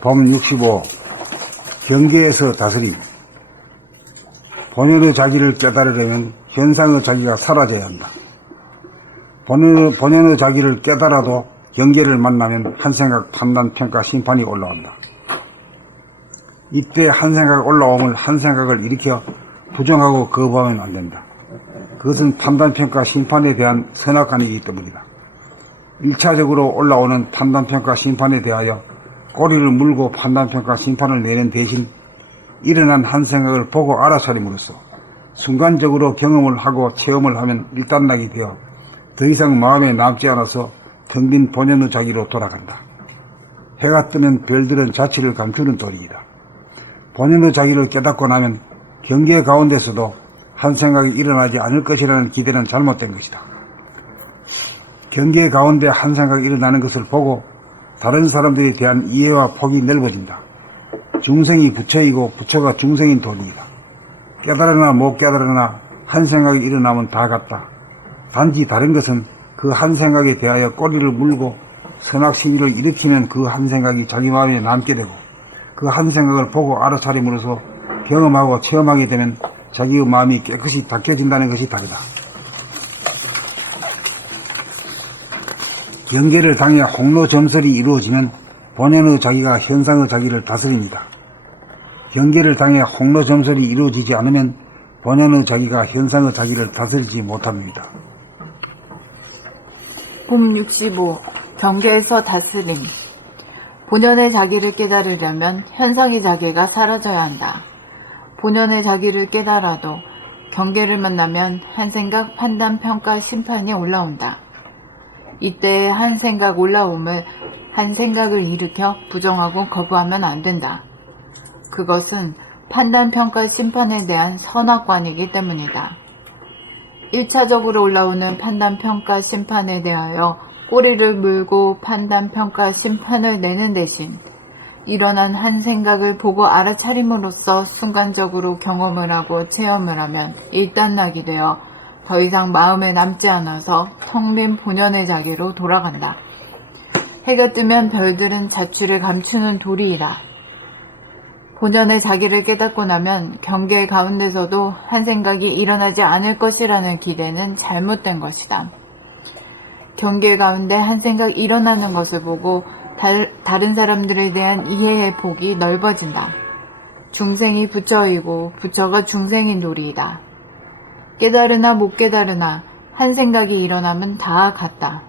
범 65. 경계에서 다스림. 본연의 자기를 깨달으려면 현상의 자기가 사라져야 한다. 본연의 자기를 깨달아도 경계를 만나면 한생각, 판단, 평가, 심판이 올라온다. 이때 한생각 올라옴을 한생각을 일으켜 부정하고 거부하면 안 된다. 그것은 판단, 평가, 심판에 대한 선악관이기 때문이다. 1차적으로 올라오는 판단, 평가, 심판에 대하여 꼬리를 물고 판단, 평가, 심판을 내는 대신 일어난 한생각을 보고 알아차림으로써 순간적으로 경험을 하고 체험을 하면 일단락이 되어 더 이상 마음에 남지 않아서 텅 빈 본연의 자기로 돌아간다. 해가 뜨면 별들은 자취를 감추는 도리이다. 본연의 자기를 깨닫고 나면 경계 가운데서도 한 생각이 일어나지 않을 것이라는 기대는 잘못된 것이다. 경계 가운데 한 생각이 일어나는 것을 보고 다른 사람들에 대한 이해와 폭이 넓어진다. 중생이 부처이고 부처가 중생인 도리이다. 깨달으나 못 깨달으나 한 생각이 일어나면 다 같다. 단지 다른 것은 그 한 생각에 대하여 꼬리를 물고 선악시비를 일으키면 그 한 생각이 자기 마음에 남게 되고 그 한 생각을 보고 알아차림으로써 경험하고 체험하게 되면 자기의 마음이 깨끗이 닦여진다는 것이 다르다. 경계를 당해 홍로점설이 이루어지면 본연의 자기가 현상의 자기를 다스립니다. 경계를 당해 홍로점설이 이루어지지 않으면 본연의 자기가 현상의 자기를 다스리지 못합니다. 봄 65. 경계에서 다스림. 본연의 자기를 깨달으려면 현상의 자기가 사라져야 한다. 본연의 자기를 깨달아도 경계를 만나면 한 생각, 판단, 평가, 심판이 올라온다. 이때 한 생각 올라옴을 한 생각을 일으켜 부정하고 거부하면 안 된다. 그것은 판단, 평가, 심판에 대한 선악관이기 때문이다. 1차적으로 올라오는 판단, 평가, 심판에 대하여 꼬리를 물고 판단, 평가, 심판을 내는 대신 일어난 한 생각을 보고 알아차림으로써 순간적으로 경험을 하고 체험을 하면 일단락이 되어 더 이상 마음에 남지 않아서 텅 빈 본연의 자기로 돌아간다. 해가 뜨면 별들은 자취를 감추는 도리이다. 본연의 자기를 깨닫고 나면 경계 가운데서도 한 생각이 일어나지 않을 것이라는 기대는 잘못된 것이다. 경계 가운데 한 생각 일어나는 것을 보고 다른 사람들에 대한 이해의 폭이 넓어진다. 중생이 부처이고 부처가 중생인 도리이다. 깨달으나 못 깨달으나 한 생각이 일어나면 다 같다.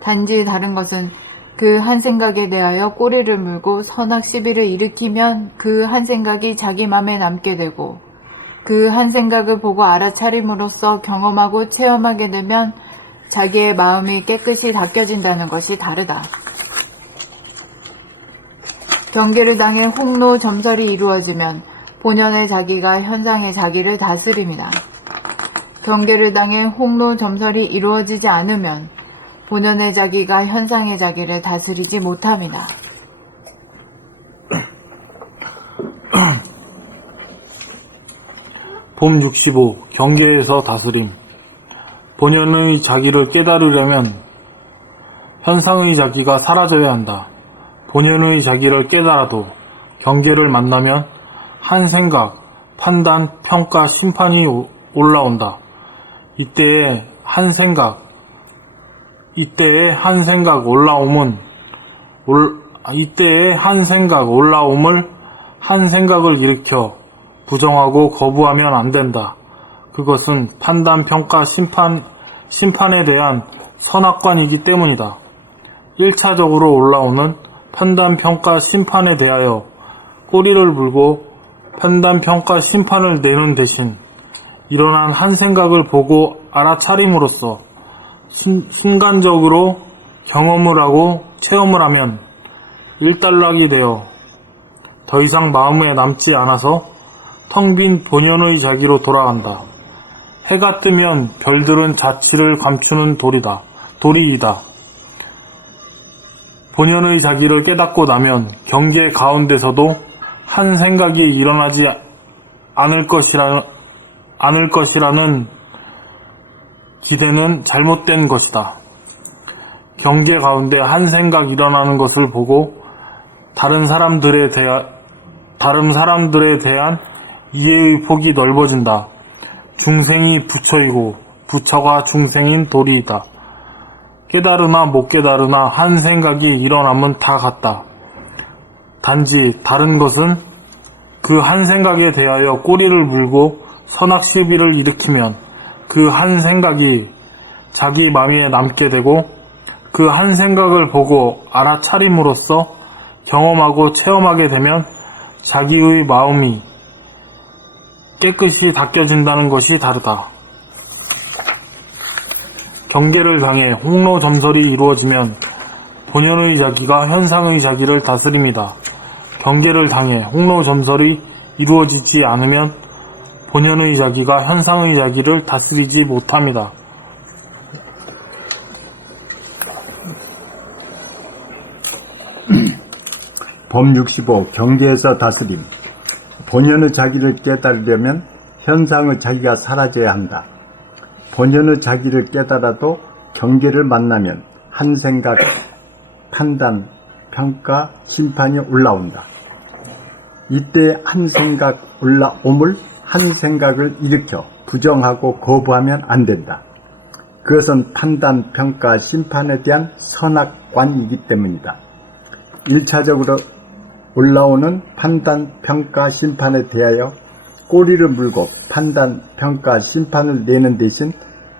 단지 다른 것은 그 한 생각에 대하여 꼬리를 물고 선악 시비를 일으키면 그 한 생각이 자기 맘에 남게 되고 그 한 생각을 보고 알아차림으로써 경험하고 체험하게 되면 자기의 마음이 깨끗이 닦여진다는 것이 다르다. 경계를 당해 홍로 점설이 이루어지면 본연의 자기가 현상의 자기를 다스립니다. 경계를 당해 홍로 점설이 이루어지지 않으면 본연의 자기가 현상의 자기를 다스리지 못합니다. 봄 65. 경계에서 다스림. 본연의 자기를 깨달으려면 현상의 자기가 사라져야 한다. 본연의 자기를 깨달아도 경계를 만나면 한 생각, 판단, 평가, 심판이 올라온다. 이때에 한 생각 올라옴을 한 생각을 일으켜 부정하고 거부하면 안 된다. 그것은 판단, 평가, 심판에 대한 선악관이기 때문이다. 1차적으로 올라오는 판단, 평가, 심판에 대하여 꼬리를 물고 판단, 평가, 심판을 내는 대신 일어난 한 생각을 보고 알아차림으로써 순간적으로 경험을 하고 체험을 하면 일단락이 되어 더 이상 마음에 남지 않아서 텅 빈 본연의 자기로 돌아간다. 해가 뜨면 별들은 자취를 감추는 도리이다. 본연의 자기를 깨닫고 나면 경계 가운데서도 한 생각이 일어나지 않을 것이라는 기대는 잘못된 것이다. 경계 가운데 한 생각 일어나는 것을 보고 다른 사람들에 대한 이해의 폭이 넓어진다. 중생이 부처이고 부처가 중생인 도리이다. 깨달으나 못 깨달으나 한 생각이 일어나면 다 같다. 단지 다른 것은 그 한 생각에 대하여 꼬리를 물고 선악시비를 일으키면 그 한 생각이 자기 마음에 남게 되고 그 한 생각을 보고 알아차림으로써 경험하고 체험하게 되면 자기의 마음이 깨끗이 닦여진다는 것이 다르다. 경계를 당해 홍로점설이 이루어지면 본연의 자기가 현상의 자기를 다스립니다. 경계를 당해 홍로점설이 이루어지지 않으면 본연의 자기가 현상의 자기를 다스리지 못합니다. 범 65 경계에서 다스림. 본연의 자기를 깨달으려면 현상의 자기가 사라져야 한다. 본연의 자기를 깨달아도 경계를 만나면 한 생각, 판단, 평가, 심판이 올라온다. 이때 한 생각 올라옴을 한 생각을 일으켜 부정하고 거부하면 안 된다. 그것은 판단, 평가, 심판에 대한 선악관이기 때문이다. 1차적으로 올라오는 판단, 평가, 심판에 대하여 꼬리를 물고 판단, 평가, 심판을 내는 대신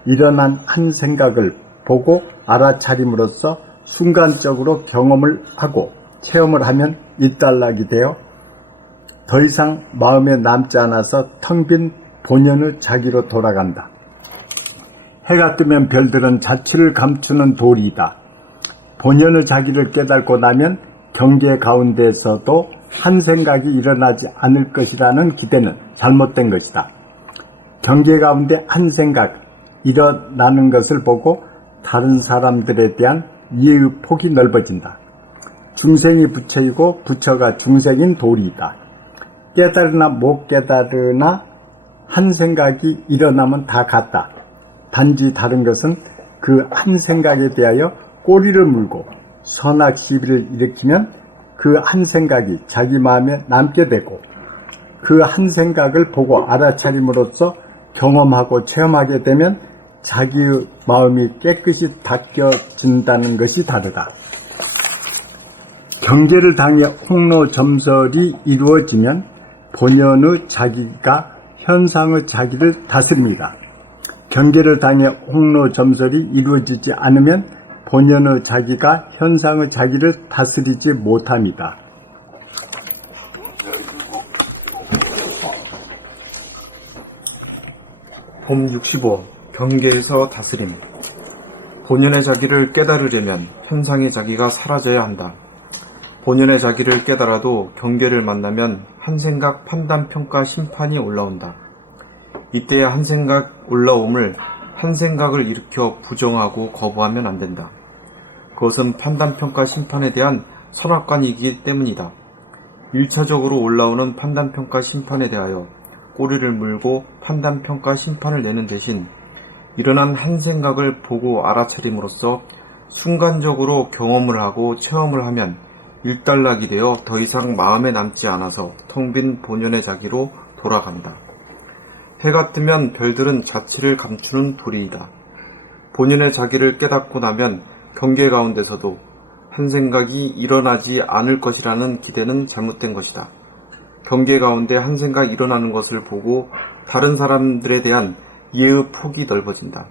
일어난 한 생각을 보고 알아차림으로써 순간적으로 경험을 하고 체험을 하면 일단락이 되어 더 이상 마음에 남지 않아서 텅 빈 본연의 자기로 돌아간다. 해가 뜨면 별들은 자취를 감추는 도리이다. 본연의 자기를 깨닫고 나면 경계 가운데서도 한 생각이 일어나지 않을 것이라는 기대는 잘못된 것이다. 경계 가운데 한 생각 일어나는 것을 보고 다른 사람들에 대한 이해의 폭이 넓어진다. 중생이 부처이고 부처가 중생인 도리이다. 깨달으나 못 깨달으나 한 생각이 일어나면 다 같다. 단지 다른 것은 그 한 생각에 대하여 꼬리를 물고 선악 시비를 일으키면 그 한 생각이 자기 마음에 남게 되고 그 한 생각을 보고 알아차림으로써 경험하고 체험하게 되면 자기의 마음이 깨끗이 닦여진다는 것이 다르다. 경계를 당해 홍로점설이 이루어지면 본연의 자기가 현상의 자기를 다스립니다. 경계를 당해 홍로점설이 이루어지지 않으면 본연의 자기가 현상의 자기를 다스리지 못합니다. 범 65 경계에서 다스림. 본연의 자기를 깨달으려면 현상의 자기가 사라져야 한다. 본연의 자기를 깨달아도 경계를 만나면 한 생각, 판단, 평가, 심판이 올라온다. 이때의 한 생각 올라옴을 한 생각을 일으켜 부정하고 거부하면 안 된다. 그것은 판단, 평가, 심판에 대한 선악관이기 때문이다. 1차적으로 올라오는 판단, 평가, 심판에 대하여 꼬리를 물고 판단, 평가, 심판을 내는 대신 일어난 한 생각을 보고 알아차림으로써 순간적으로 경험을 하고 체험을 하면 일단락이 되어 더 이상 마음에 남지 않아서 텅 빈 본연의 자기로 돌아간다. 해가 뜨면 별들은 자취를 감추는 도리이다. 본연의 자기를 깨닫고 나면 경계 가운데서도 한 생각이 일어나지 않을 것이라는 기대는 잘못된 것이다. 경계 가운데 한 생각 일어나는 것을 보고 다른 사람들에 대한 이해의 폭이 넓어진다.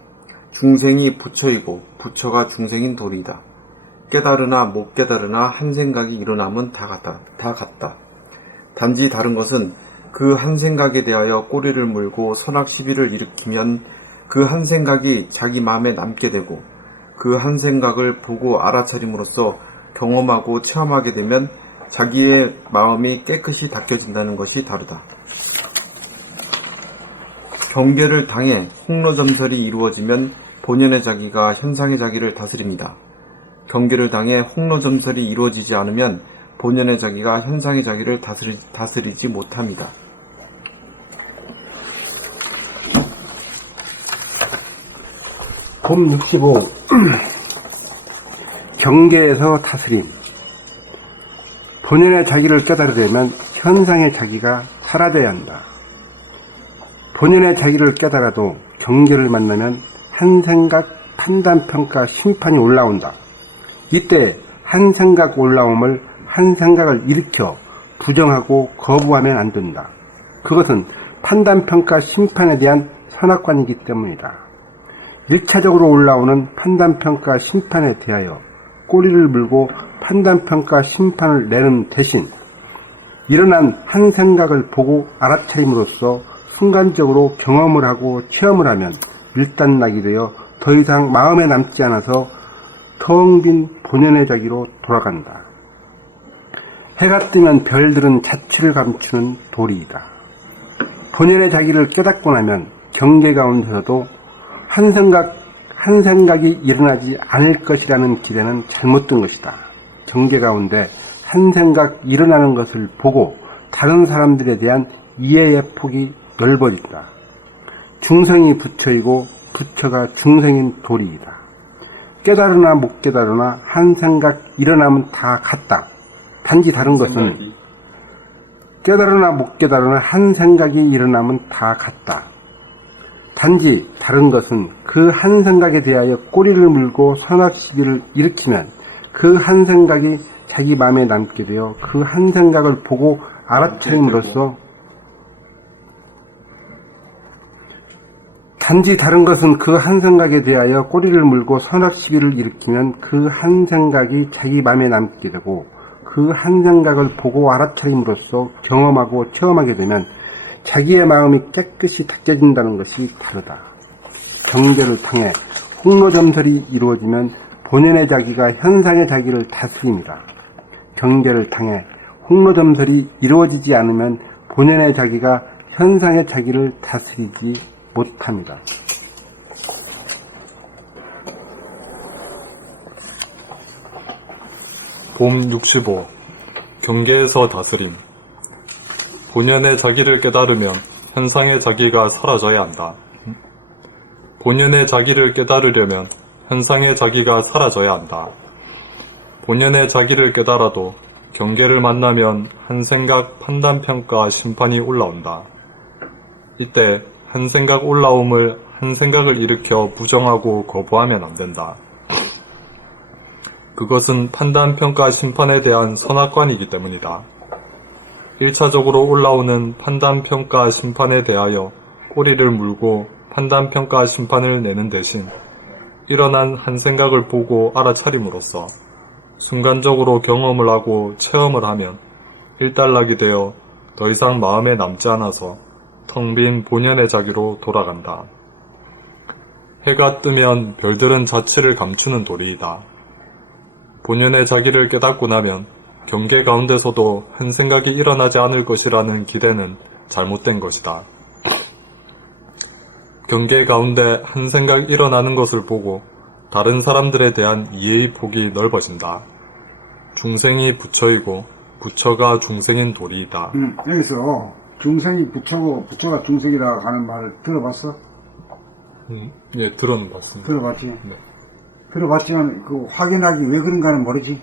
중생이 부처이고 부처가 중생인 도리이다. 깨달으나 못 깨달으나 한 생각이 일어나면 다 같다. 단지 다른 것은 그 한 생각에 대하여 꼬리를 물고 선악 시비를 일으키면 그 한 생각이 자기 마음에 남게 되고 그 한 생각을 보고 알아차림으로써 경험하고 체험하게 되면 자기의 마음이 깨끗이 닦여진다는 것이 다르다. 경계를 당해 홍로점설이 이루어지면 본연의 자기가 현상의 자기를 다스립니다. 경계를 당해 홍로점설이 이루어지지 않으면 본연의 자기가 현상의 자기를 다스리지 못합니다. 범 65 경계에서 다스림. 본연의 자기를 깨달으려면 현상의 자기가 사라져야 한다. 본연의 자기를 깨달아도 경계를 만나면 한 생각, 판단, 평가, 심판이 올라온다. 이때 한 생각 올라옴을 한 생각을 일으켜 부정하고 거부하면 안 된다. 그것은 판단, 평가, 심판에 대한 선악관이기 때문이다. 1차적으로 올라오는 판단, 평가, 심판에 대하여 꼬리를 물고 판단, 평가, 심판을 내는 대신 일어난 한 생각을 보고 알아차림으로써 순간적으로 경험을 하고 체험을 하면 일단락이 되어 더 이상 마음에 남지 않아서 텅 빈 본연의 자기로 돌아간다. 해가 뜨면 별들은 자취를 감추는 도리이다. 본연의 자기를 깨닫고 나면 경계 가운데서도 한 생각이 일어나지 않을 것이라는 기대는 잘못된 것이다. 경계 가운데 한 생각 일어나는 것을 보고 다른 사람들에 대한 이해의 폭이 넓어진다. 중생이 부처이고 부처가 중생인 도리이다. 깨달으나 못 깨달으나 한 생각 일어나면 다 같다. 단지 다른 것은 깨달으나 못 깨달으나 한 생각이 일어나면 다 같다. 단지 다른 것은 그 한 생각에 대하여 꼬리를 물고 선악 시비를 일으키면 그 한 생각이 자기 마음에 남게 되어 그 한 생각을 보고 알아차림으로써 단지 다른 것은 그 한 생각에 대하여 꼬리를 물고 선악 시비를 일으키면 그 한 생각이 자기 마음에 남게 되고 그 한 생각을 보고 알아차림으로써 경험하고 체험하게 되면 자기의 마음이 깨끗이 닦여진다는 것이 다르다. 경계를 통해 홍로점설이 이루어지면 본연의 자기가 현상의 자기를 다스립니다. 경계를 통해 홍로점설이 이루어지지 않으면 본연의 자기가 현상의 자기를 다스리지 못합니다. 봄 65. 경계에서 다스림. 본연의 자기를 깨달으면 현상의 자기가 사라져야 한다. 본연의 자기를 깨달으려면 현상의 자기가 사라져야 한다. 본연의 자기를 깨달아도 경계를 만나면 한 생각, 판단, 평가, 심판이 올라온다. 이때 한 생각 올라옴을 한 생각을 일으켜 부정하고 거부하면 안 된다. 그것은 판단, 평가, 심판에 대한 선악관이기 때문이다. 1차적으로 올라오는 판단, 평가, 심판에 대하여 꼬리를 물고 판단, 평가, 심판을 내는 대신 일어난 한 생각을 보고 알아차림으로써 순간적으로 경험을 하고 체험을 하면 일단락이 되어 더 이상 마음에 남지 않아서 텅 빈 본연의 자기로 돌아간다. 해가 뜨면 별들은 자취를 감추는 도리이다. 본연의 자기를 깨닫고 나면 경계 가운데서도 한 생각이 일어나지 않을 것이라는 기대는 잘못된 것이다. 경계 가운데 한 생각 일어나는 것을 보고 다른 사람들에 대한 이해의 폭이 넓어진다. 중생이 부처이고 부처가 중생인 도리이다. 여기서 중생이 부처고 부처가 중생이라 하는 말을 들어봤어? 예, 들어는 봤습니다. 들어봤지? 네. 들어봤지만 그 확인하기 왜 그런가는 모르지.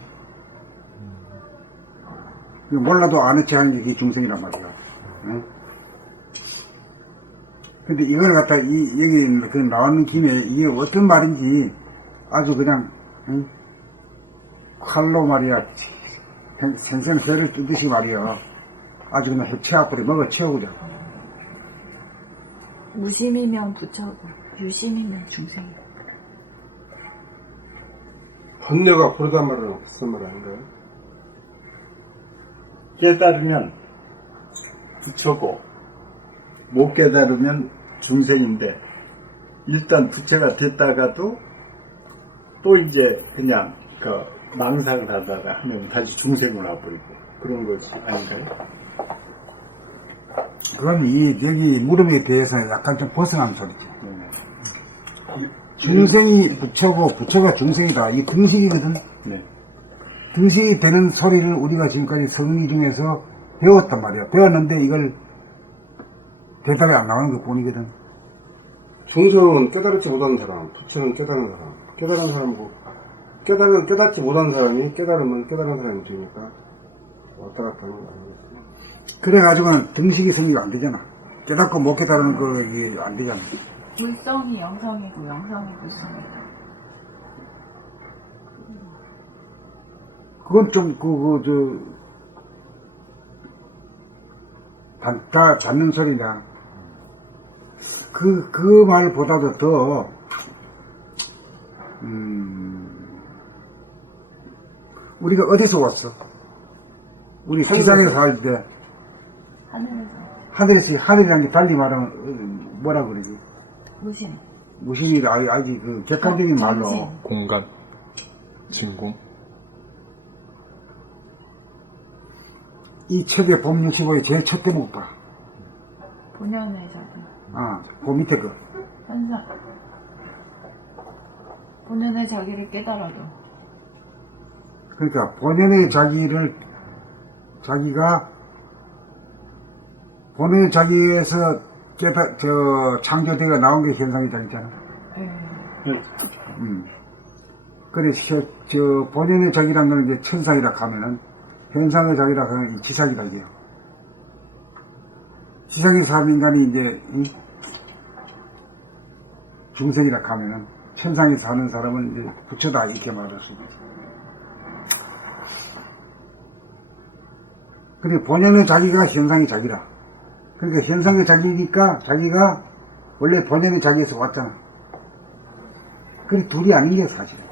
몰라도 아는 체 하는 게 그게 중생이란 말이야. 응? 근데 이걸 갖다 여기 그 나오는 김에 이게 어떤 말인지 아주 그냥 응? 칼로 말이야 생선회를 뜨듯이 말이야 아주 그냥 해체아뿌리 먹어 채우고자. 무심이면 부처고 유심이면 중생이고. 헌녀가 부르단 말은 무슨 말 아닌가요? 깨달으면 부처고 못 깨달으면 중생인데 일단 부처가 됐다가도 또 이제 그냥 그 망상을 하다가 하면 다시 중생으로 와버리고 그런 것이 아닌가요? 그럼 여기 물음에 대해서 약간 좀 벗어난 소리지. 중생이 부처고 부처가 중생이다. 이 등식이거든. 네. 등식이 되는 소리를 우리가 지금까지 성리 중에서 배웠단 말이야. 배웠는데 이걸 대답이 안 나오는 것 뿐이거든. 중생은 깨달지 못하는 사람, 부처는 깨달은 사람. 깨달은 사람이고 깨닫지 못한 사람이 깨달으면 깨달은 사람이 되니까 왔다 갔다 하는 거 아니에요? 그래가지고는 등식이 생기면 안 되잖아. 깨닫고 못 깨달은 거 이게 안 되잖아. 불성이 영성이고 영성이 불성이다. 그건 좀 다 잡는 소리라. 그 말보다도 더 우리가 어디서 왔어? 우리 지상에서 살 때 하늘에서 하늘이라는 게 달리 말하면 뭐라 그러지? 무신. 무신이라 아주 그 객관적인 말로 정신. 공간, 진공, 이 책의 봄 65의 제일 첫 대목 봐. 본연의 자기. 그 밑에 거. 현상. 본연의 자기를 깨달아도 그러니까 본연의 본연의 자기에서 창조되어 나온 게 현상의 자기잖아. 그래, 본연의 자기라는 건 이제 천상이라 하면은, 현상의 자기라 하면 지상이다, 이게요. 지상에 사는 인간이 이제, 중생이라 하면은, 천상에 사는 사람은 이제 부처다, 이렇게 말할 수 있겠죠. 그래, 본연의 자기가 현상의 자기라. 그러니까 현상의 자기니까 자기가 원래 본연의 자기에서 왔잖아. 그래, 둘이 아닌 게 사실은.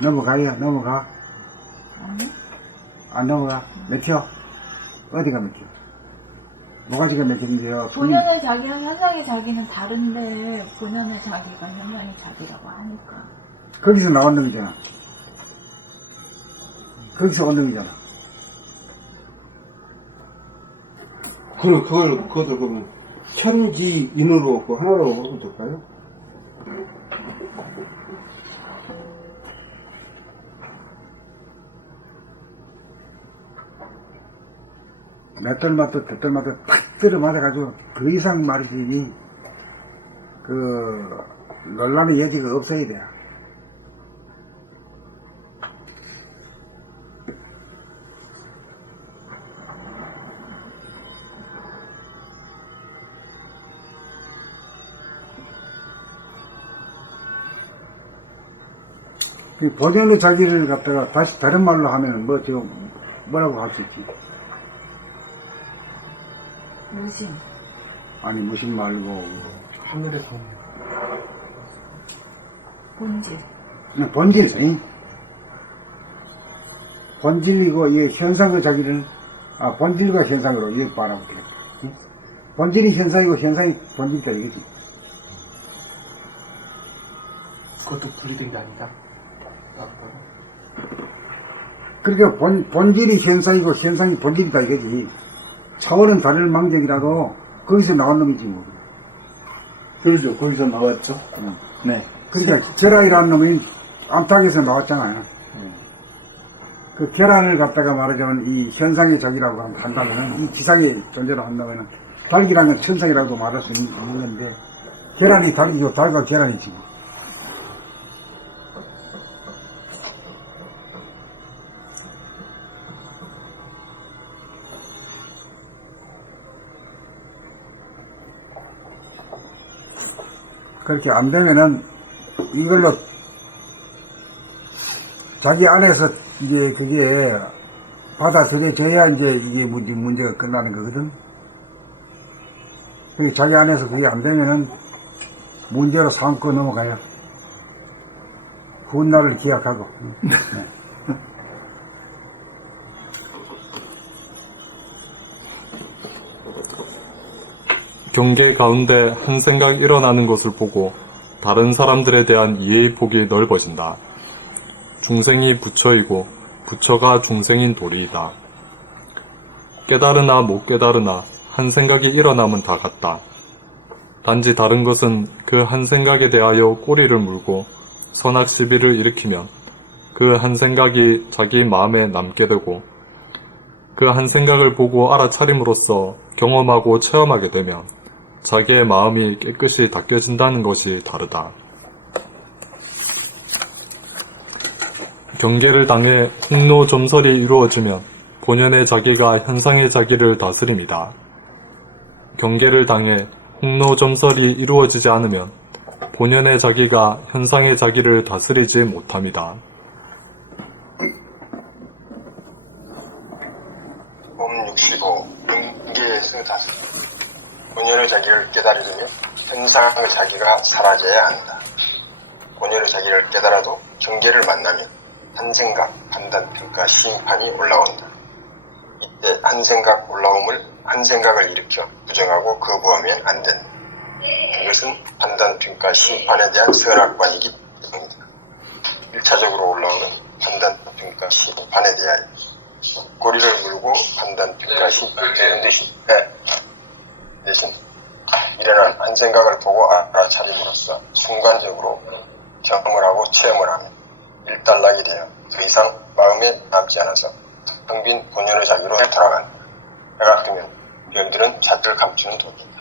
넘어가. 안 넘어가. 맥혀? 어디가 맥혀? 뭐가지가 맥히는데요? 본연의 자기랑 현상의 자기는 다른데 본연의 자기가 현상의 자기라고 하니까 거기서 나온 놈이잖아. 거기서 온 놈이잖아. 그것을 그러면 천지인으로 그 하나로 보면 될까요? 맷돌마도 대돌마도 탁 들어 맞아가지고 더 이상 말이지 논란의 여지가 없어야 돼. 본연의 자기를 갖다가 다시 다른 말로 하면은 뭐라고 할 수 있지? 무신. 아니, 무신 말고, 하늘에서 본질. 본질, 본질이고, 이 현상의 자기를, 본질과 현상으로 이렇게 말하면 되겠다. 본질이 현상이고, 현상이 본질이다, 이거지. 그것도 분리된 게 아니다. 그러니까 본질이 현상이고, 현상이 본질이다, 이거지. 차원은 다른 망정이라도, 거기서 나온 놈이지, 뭐. 그러죠. 거기서 나왔죠. 네. 그러니까 계란이라는 놈이 암탉에서 나왔잖아요. 그 계란을 갖다가 말하자면 이 현상의 자기라고 한다면 이 지상의 존재로 한다면 닭이라는 건 천상이라고 말할 수 있는 건데 계란이 닭이고 닭과 계란이지 뭐. 그렇게 안 되면은 이걸로 자기 안에서 이제 그게 받아들여져야 이제 이게 문제가 끝나는 거거든. 그게 자기 안에서 그게 안 되면은 문제로 삼고 넘어가요. 훗날을 기약하고. 네. 경계 가운데 한 생각 일어나는 것을 보고 다른 사람들에 대한 이해의 폭이 넓어진다. 중생이 부처이고 부처가 중생인 도리이다. 깨달으나 못 깨달으나 한 생각이 일어나면 다 같다. 단지 다른 것은 그 한 생각에 대하여 꼬리를 물고 선악 시비를 일으키면 그 한 생각이 자기 마음에 남게 되고 그 한 생각을 보고 알아차림으로써 경험하고 체험하게 되면 자기의 마음이 깨끗이 닦여진다는 것이 다르다. 경계를 당해 홍로점설이 이루어지면 본연의 자기가 현상의 자기를 다스립니다. 경계를 당해 홍로점설이 이루어지지 않으면 본연의 자기가 현상의 자기를 다스리지 못합니다. 봄 65. 경계에서 다스림. 본연의 자기를 깨달으려면 현상의 자기가 사라져야 한다. 본연의 자기를 깨달아도 경계를 만나면 한 생각, 판단, 평가, 심판이 올라온다. 이때 한 생각을 일으켜 부정하고 거부하면 안 된다. 그것은 판단, 평가, 심판에 대한 선악관이기 때문이다. 1차적으로 올라오는 판단, 평가, 심판에 대하여 꼬리를 물고 판단, 평가, 심판을 되는 뜻이 대신 일어난 한 생각을 보고 알아차림으로써 순간적으로 경험을 하고 체험을 하면 일단락이 되어 더 이상 마음에 남지 않아서 텅 빈 본연의 자기로 돌아간다. 해가 뜨면 병들은 자기를 감추는 도입니다.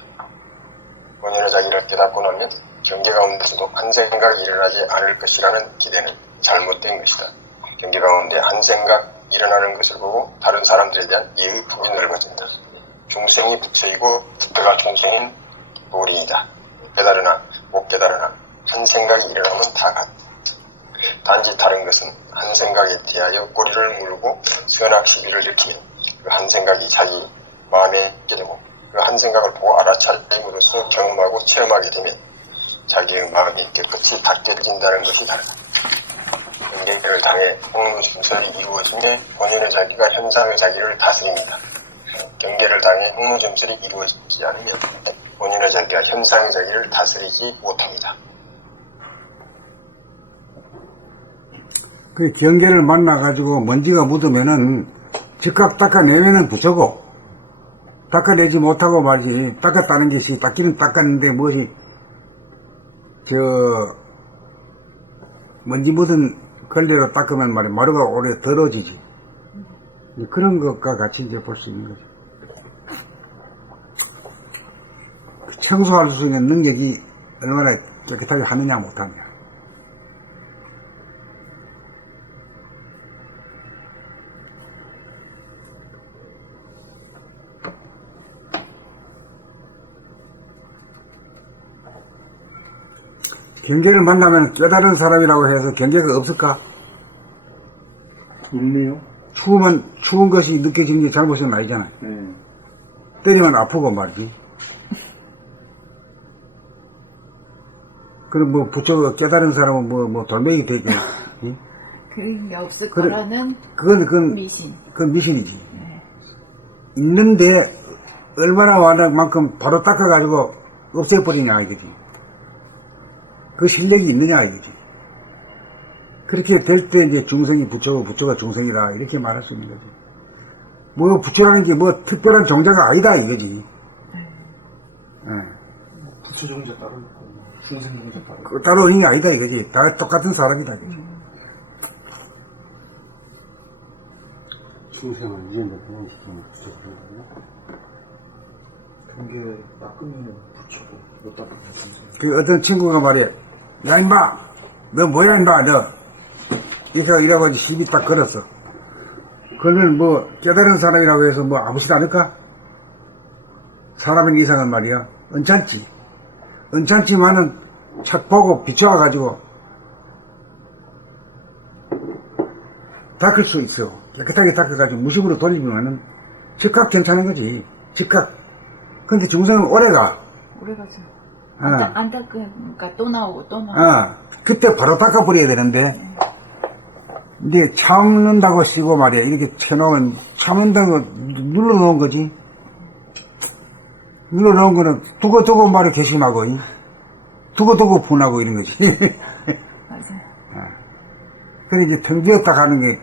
본연의 자기를 깨닫고 나면 경계 가운데서도 한 생각이 일어나지 않을 것이라는 기대는 잘못된 것이다. 경계 가운데 한 생각 일어나는 것을 보고 다른 사람들에 대한 이해의 폭이 넓어진다. 중생이 부처이고 부처가 중생인 도리이다. 깨달으나 못 깨달으나 한 생각이 일어나면 다 같다. 단지 다른 것은 한 생각에 대하여 꼬리를 물고 선악 시비를 일으키면 그 한 생각이 자기 마음에 있게 되고 그 한 생각을 보고 알아차림으로써 경험하고 체험하게 되면 자기의 마음이 깨끗이 닦여진다는 것이 다르다. 경계를 당해 홍로점설이 이루어지며 본연의 자기가 현상의 자기를 다스립니다. 경계를 당해 홍로점설이 이루어지지 않으면 본연의 자기가 현상의 자기를 다스리지 못합니다. 그 경계를 만나가지고 먼지가 묻으면은 즉각 닦아내면은 부처고, 닦아내지 못하고 말이지, 닦았다는 것이, 닦기는 닦았는데 무엇이, 먼지 묻은 걸레로 닦으면 말이야, 마루가 오래 더러워지지. 그런 것과 같이 이제 볼 수 있는 거죠. 청소할 수 있는 능력이 얼마나 깨끗하게 하느냐 못하냐. 경계를 만나면 깨달은 사람이라고 해서 경계가 없을까? 있네요. 추운 것이 느껴지는 게 잘못은 아니잖아. 때리면 아프고 말이지. 그럼 뭐 부처가 깨달은 사람은 뭐 돌멩이 되게. 그게 없을 그래, 거라는 그건 미신. 그건 미신이지. 있는데 얼마나 많은 바로 닦아가지고 없애버리냐 이거지. 그 실력이 있느냐 이거지. 그렇게 될 때 이제 중생이 부처고 부처가 중생이다 이렇게 말할 수 있는 거지. 뭐 부처라는 게 뭐 특별한 종자가 아니다 이거지. 부처 종자 따로 있고 중생 종자 따로 있고. 그 따로 있는 게 아니다 이거지. 다 똑같은 사람이다 이거지. 중생은 이전에 변형시키는 부처거든요. 경계 닦으면 부처고 못 닦으면 중생. 그 어떤 친구가 말이야. 야 임마 너 뭐야 임마 너 이래가지고 시비 딱 걸었어. 그러면 뭐 깨달은 사람이라고 해서 뭐 아무시도 않을까? 사람의 이상은 말이야 언짢지. 언짢지만은 착 보고 비춰와가지고 닦을 수 있어. 깨끗하게 닦아가지고 무식으로 돌리면은 즉각 괜찮은 거지. 즉각. 근데 중생은 오래가. 오래가죠. 어. 안 닦으니까 또 나오고 또 나오고. 그때 바로 닦아버려야 되는데, 이제 참는다고 쓰고 말이야. 이렇게 쳐놓으면, 참는다고 눌러놓은 거지. 눌러놓은 거는 두고두고 말을 개심하고, 두고두고 분하고 이런 거지. 맞아요. 그래, 이제 텅 비었다 가는 게,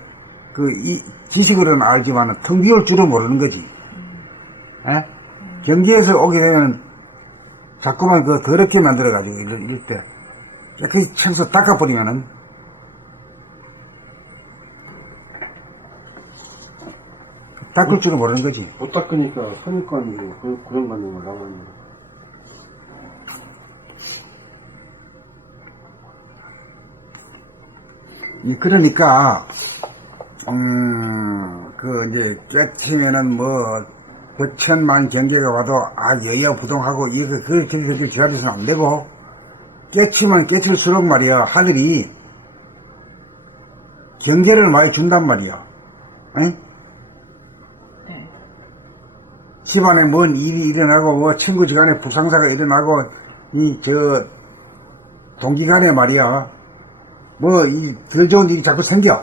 지식으로는 알지만 텅 비울 줄은 모르는 거지. 경계에서 오게 되면, 자꾸만 더럽게 만들어가지고, 이럴 때, 깨끗이 청소 닦아버리면은, 닦을 줄은 모르는 거지. 못 닦으니까 선입관이고 그런 관념을 나오는 거. 그러니까 이제 깨치면은 뭐 백천만 경계가 와도 여여부동하고 이거 그렇게 지랄해서는 안 되고, 깨치면 깨칠수록 말이야 하늘이 경계를 많이 준단 말이야. 응? 네. 집안에 뭔 일이 일어나고 뭐 친구지간에 불상사가 일어나고 동기간에 말이야 뭐 덜 좋은 일이 자꾸 생기는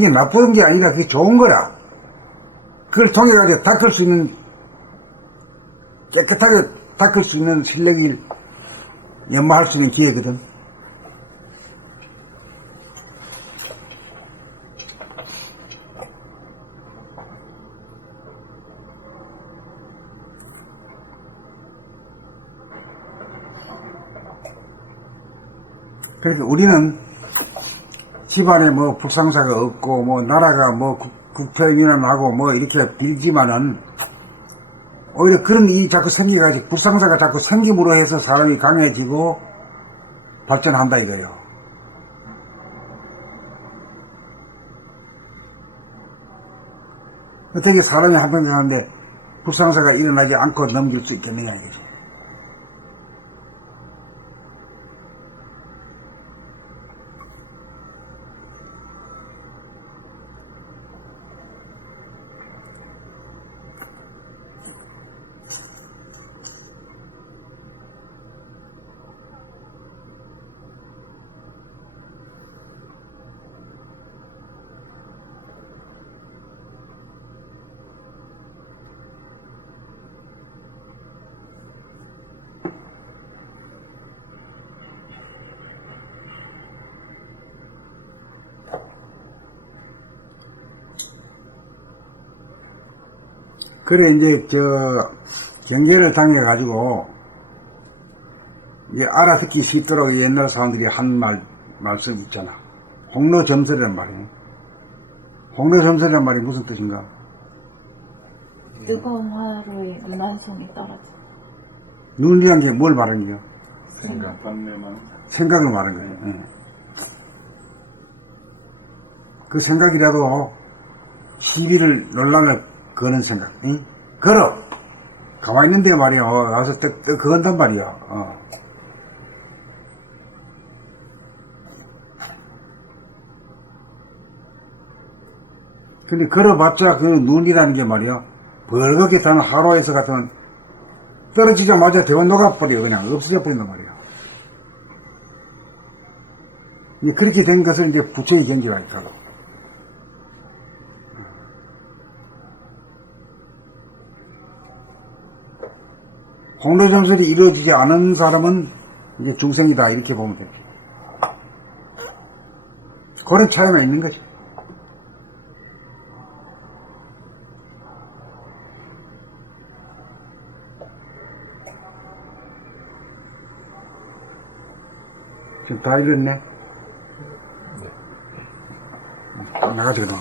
게 나쁜 게 아니라 그게 좋은 거라. 그걸 통해 가지고 닦을 수 있는, 깨끗하게 닦을 수 있는 실력을 연마할 수 있는 기회거든. 그러니까 우리는 집안에 뭐 불상사가 없고 뭐 나라가 뭐 국태민안하고 뭐 이렇게 빌지만은 오히려 그런 일이 자꾸 생겨가지고 불상사가 자꾸 생김으로 해서 사람이 강해지고 발전한다 이거예요. 어떻게 사람이 한 번 가는데 불상사가 일어나지 않고 넘길 수 있겠느냐 이거죠. 그래, 이제, 경계를 당해가지고, 이제 알아듣기 쉽도록 옛날 사람들이 한 말씀 있잖아. 홍로점설이란 말이에요. 홍로점설이란 말이 무슨 뜻인가? 뜨거운 화로에 눈 한 송이 떨어져. 눈이란 게 뭘 말하는 거야? 반면만. 생각을 말하는 거예요. 응. 그 생각이라도 시비를, 논란을 거는 생각. 응? 걸어! 가만히 있는데 말이야. 와서 떡 건단 말이야. 근데 걸어봤자 그 눈이라는 게 말이야. 벌겋게 타는 하루에서 같은 떨어지자마자 대원 녹아버려. 그냥 없어져 버린단 말이야. 그렇게 된 것을 이제 부처의 경지가 있다고. 홍로점설이 이루어지지 않은 사람은 이제 중생이다 이렇게 보면 됩니다. 그런 차이가 있는 거죠. 지금 다 이랬네. 나가자 그럼.